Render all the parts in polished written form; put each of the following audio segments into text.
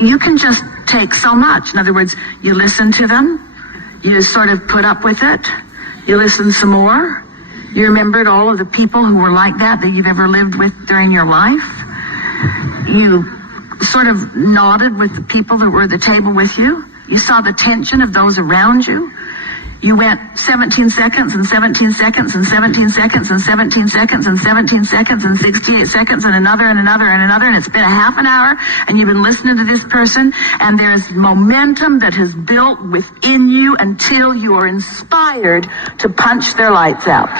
you can just take so much. In other words, you listen to them, you sort of put up with it, you listen some more, you remembered all of the people who were like that you've ever lived with during your life. You sort of nodded with the people that were at the table with you. You saw the tension of those around you. You went 17 seconds and 17 seconds and 17 seconds and 17 seconds and 17 seconds and 68 seconds and another and another and another, and it's been a half an hour, and you've been listening to this person, and there's momentum that has built within you until you are inspired to punch their lights out.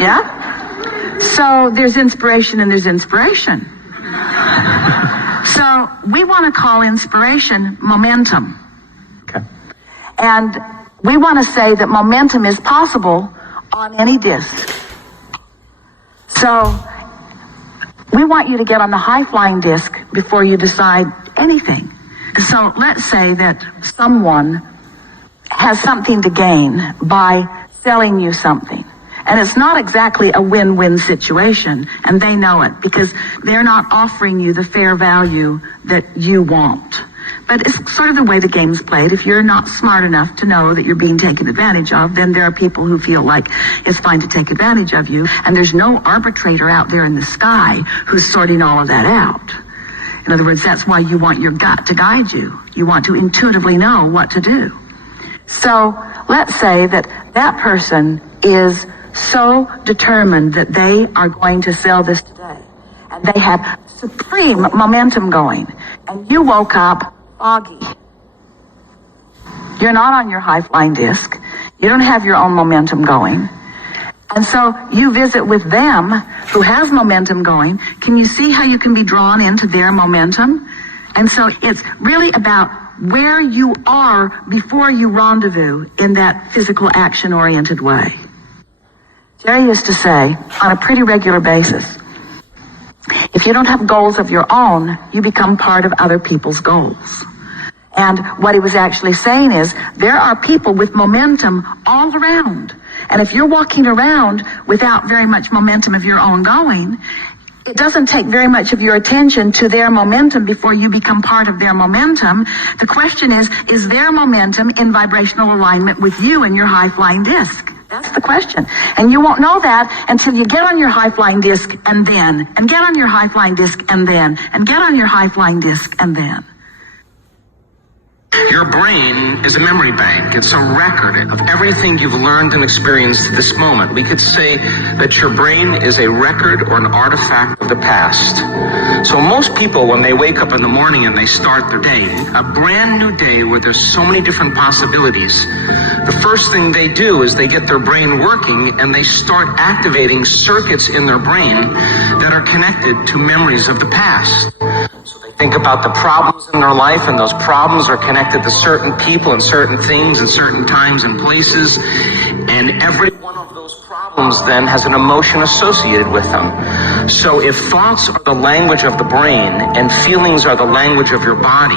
Yeah? So there's inspiration and there's inspiration. So we want to call inspiration momentum. And we want to say that momentum is possible on any disk. So we want you to get on the high-flying disk before you decide anything. So let's say that someone has something to gain by selling you something. And it's not exactly a win-win situation, and they know it because they're not offering you the fair value that you want. But it's sort of the way the game's played. If you're not smart enough to know that you're being taken advantage of, then there are people who feel like it's fine to take advantage of you, and there's no arbitrator out there in the sky who's sorting all of that out. In other words, that's why you want your gut to guide you. You want to intuitively know what to do. So let's say that that person is so determined that they are going to sell this today, and they have supreme momentum going, and you woke up foggy. You're not on your high-flying disc. You don't have your own momentum going. And so you visit with them who has momentum going. Can you see how you can be drawn into their momentum? And so it's really about where you are before you rendezvous in that physical action-oriented way. Jerry used to say, on a pretty regular basis, if you don't have goals of your own, you become part of other people's goals. And what he was actually saying is, there are people with momentum all around. And if you're walking around without very much momentum of your own going, it doesn't take very much of your attention to their momentum before you become part of their momentum. The question is their momentum in vibrational alignment with you and your high-flying disc? That's the question. And you won't know that until you get on your high-flying disc and then, and get on your high-flying disc and then, and get on your high-flying disc and then. Your brain is a memory bank. It's a record of everything you've learned and experienced at this moment. We could say that your brain is a record or an artifact of the past. So most people, when they wake up in the morning and they start their day, a brand new day where there's so many different possibilities, the first thing they do is they get their brain working and they start activating circuits in their brain that are connected to memories of the past. Think about the problems in their life, and those problems are connected to certain people and certain things and certain times and places, and every one of those problems then has an emotion associated with them. So if thoughts are the language of the brain and feelings are the language of your body,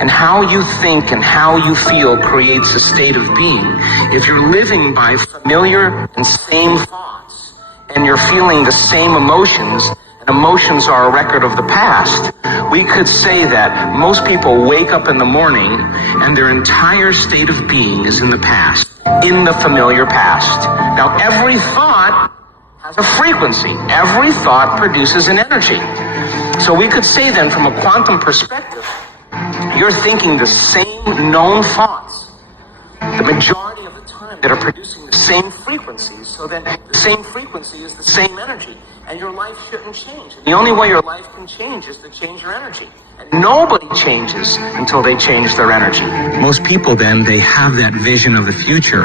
and how you think and how you feel creates a state of being, if you're living by familiar and same thoughts and you're feeling the same emotions, emotions are a record of the past, we could say that most people wake up in the morning and their entire state of being is in the past, in the familiar past. Now, every thought has a frequency. Every thought produces an energy. So we could say then, from a quantum perspective, you're thinking the same known thoughts the majority of the time that are producing the same frequencies, so that the same frequency is the same energy. And your life shouldn't change. The only way your life can change is to change your energy. And nobody changes until they change their energy. Most people then, they have that vision of the future.